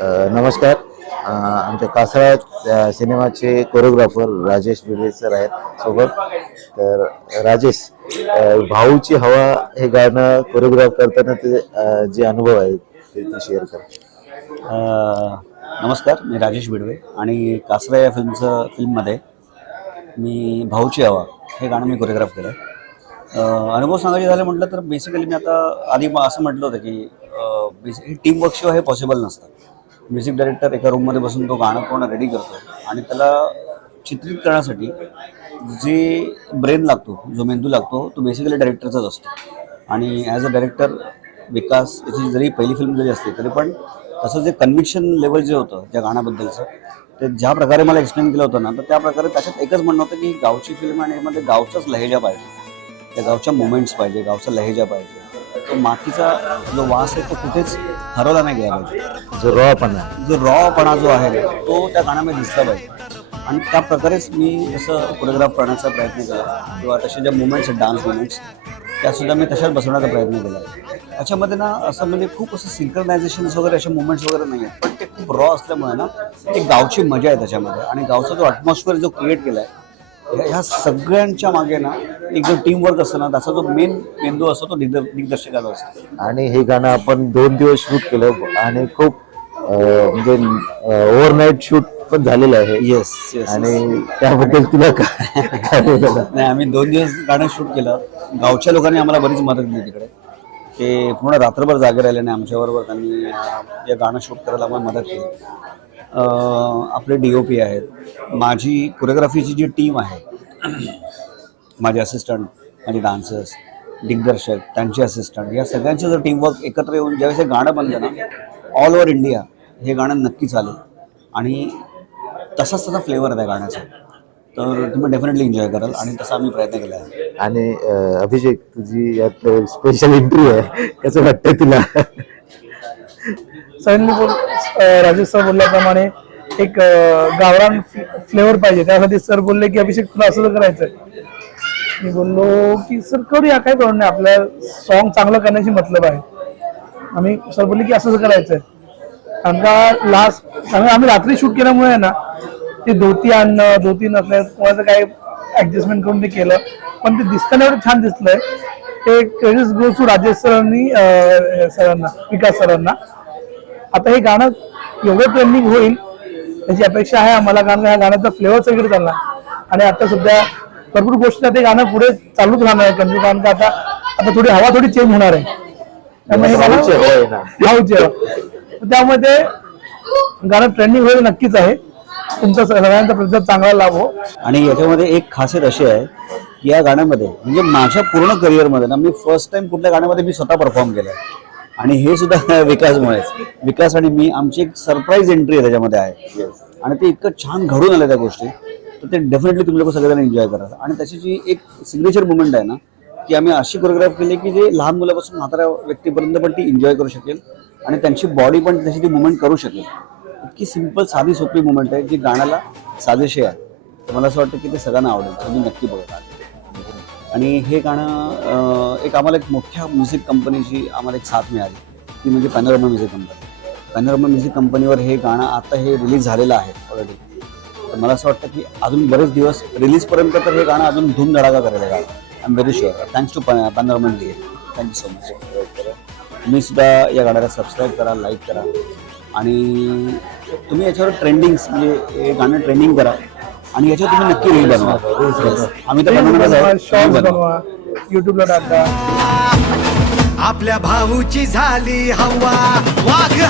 नमस्कार. आमच्या कासळा सिनेमाचे कोरिओग्राफर राजेश बिडे सर आहेत सोबत. तर राजेश भाऊची हवा हे गाणं कोरिओग्राफ करताना ते जे अनुभव आहेत ते तू शेअर कर. नमस्कार मी राजेश बिडवे आणि कासरा या फिल्मचं फिल्ममध्ये मी भाऊची हवा हे गाणं मी कोरिओग्राफ केलं अनुभव सांगायचे झाले म्हटलं तर बेसिकली मी आता आधी असं म्हटलं होतं की बेसिकली टीम वर्कशिवाय हे पॉसिबल नसतं. म्युझिक डायरेक्टर एका रूममध्ये बसून तो गाणं पूर्ण रेडी करतो. आणि त्याला चित्रित करण्यासाठी जे ब्रेन लागतो जो मेंदू लागतो तो बेसिकली डायरेक्टरचाच असतो. आणि ॲज अ डायरेक्टर विकास याची जरी पहिली फिल्म जरी असली तरी पण तसं जे कन्व्हिक्शन लेवल जे होतं त्या गाण्याबद्दलचं ते ज्या प्रकारे मला एक्सप्लेन केलं होतं ना तर त्या प्रकारे त्याच्यात एकच म्हणणं होतं की गावची फिल्म आणि यामध्ये गावचाच लहेजा पाहिजे. त्या गावच्या मुवमेंट्स पाहिजे गावचा लहेजा पाहिजे. तो मातीचा जो वास आहे तो कुठेच हरवला नाही गेला पाहिजे. जो रॉपणा जो रॉपणा जो आहे तो त्या गाण्यामध्ये दिसला पाहिजे. आणि त्या प्रकारेच मी जसं कोरिओग्राफ करण्याचा प्रयत्न केला किंवा तसे ज्या मुवमेंट्स आहेत डान्स मुवमेंट्स त्यासुद्धा मी तशाच बसवण्याचा प्रयत्न केला. त्याच्यामध्ये ना असं म्हणजे खूप असं सिंक्रनायझेशन्स वगैरे असे मुवमेंट्स वगैरे नाही आहेत. पण ते खूप रॉ असल्यामुळे ना एक गावची मजा आहे त्याच्यामध्ये. आणि गावचा जो अटमॉस्फिअर जो क्रिएट केला आहे ह्या सगळ्यांच्या मागे ना एक जो टीम वर्क असतो ना त्याचा जो मेन मेंदू असतो तो दिग्दर दिग्दर्शकाचा असतो. आणि हे गाणं आपण दोन दिवस शूट केलं आणि खूप अ, म्हणजे ओव्हरनाईट शूट पण झालेलं आहे. येस येस आणि त्याबद्दल तुला काय काय बोलायला? नाही आम्ही दोन दिवस गाणं शूट केलं. गावच्या लोकांनी आम्हाला बरीच मदत दिली तिकडे. ते पूर्ण रात्रभर जागे राहिले आणि आमच्याबरोबर त्यांनी अं, हे गाणं शूट करायला आम्हाला मदत केली. अं, आपले डी ओ पी आहेत. माझी कोरिओग्राफीची जी टीम आहे माझे असिस्टंट माझे डान्सर्स दिग्दर्शक त्यांचे असिस्टंट या सगळ्यांचं जर टीमवर्क एकत्र येऊन ज्यावेळेस हे गाणं बनलं ना ऑल ओव्हर इंडिया हे गाणं नक्की चालेल. आणि तसाच त्याचा फ्लेवर आहे त्या गाण्याचा. तर तुम्ही डेफिनेटली एन्जॉय कराल आणि तसा आम्ही प्रयत्न केला आहे. आणि अभिषेक तुझी यात स्पेशल एंट्री आहे. कसं वाटतंय तुला? सरांनी बोल राजेश सर बोलल्याप्रमाणे एक गावरान फ्लेवर पाहिजे. त्यासाठी सर बोलले की अभिषेक तुला असं करायचं मी बोललो की सर करूया काय प्रॉब्लेम नाही. आपल्या सॉन्ग चांगलं करण्याची मतलब आहे. आम्ही सर बोलले की असंच करायचंय. कारण का लास्ट आम्ही आम्ही रात्री शूट केल्यामुळे आहे ना ते धोती आणणं धोती नसल्या कोणाचं काय ऍडजस्टमेंट करून ते केलं. पण ते दिसताना एवढं छान दिसलंय. ते क्रेडिट गो टू राजेश सरांनी सरांना विकास सरांना. आता हे गाणं एवढं ट्रेंडिंग होईल त्याची अपेक्षा आहे आम्हाला कारण ह्या गाण्याचा फ्लेवर सगळीकडे चालला आणि आता सध्या भरपूर गोष्टी ते गाणं पुढे चालूच राहणार आहे कंटिन्यू कारण का आता आता थोडी हवा थोडी चेंज होणार आहे. त्यामुळे हे. गाणं त्यामुळे ते गाणं ट्रेंडिंग होईल नक्कीच आहे. तुमचा सगळ्यांचा प्रतिसाद चांगला लाभ हो. आणि याच्यामध्ये एक खासियत अशी आहे की या गाण्यामध्ये म्हणजे माझ्या पूर्ण करिअरमध्ये ना मी फर्स्ट टाइम कुठल्या गाण्यामध्ये मी स्वतः परफॉर्म केलं आणि हे सुद्धा विकासमुळेच. विकास आणि मी आमची एक सरप्राईज एंट्री त्याच्यामध्ये आहे. आणि ते इतकं छान घडून आलं त्या गोष्टी. तर ते डेफिनेटली तुम्ही लोक सगळ्यांना एन्जॉय करा आणि त्याची जी एक सिग्नेचर मुवमेंट आहे ना की आम्ही अशी कोरिओग्राफ केली की जे लहान मुलापासून म्हाताऱ्या व्यक्तीपर्यंत पण ती एन्जॉय करू शकेल आणि त्यांची बॉडी पण त्याची ती मुवमेंट करू शकेल. इतकी सिंपल साधी सोपी मुवमेंट आहे जी गाण्याला साजेशी आहे. मला असं वाटतं की ते सगळ्यांना आवडेल. तुम्ही नक्की बघा आणि हे गाणं एक आम्हाला एक मोठ्या म्युझिक कंपनीची आम्हाला एक साथ मिळाली. ती म्हणजे panorama music company panorama music कंपनीवर हे गाणं आता हे रिलीज झालेलं आहे ऑलरेडी तर मला असं वाटतं की अजून बरेच दिवस रिलीजपर्यंत तर हे गाणं अजून धूमधडाका करेल गाणं. I am very sure thanks to panorama music thank you so much तुम्ही सुद्धा या गाण्याला सबस्क्राईब करा लाईक करा. आणि तुम्ही याच्यावर ट्रेंडिंग म्हणजे हे गाणं ट्रेंडिंग करा. आणि याच्यावर तुम्ही नक्की रील बनवा. आम्ही तर युट्यूबला टाका. आपल्या भाऊची झाली हवा. वाघ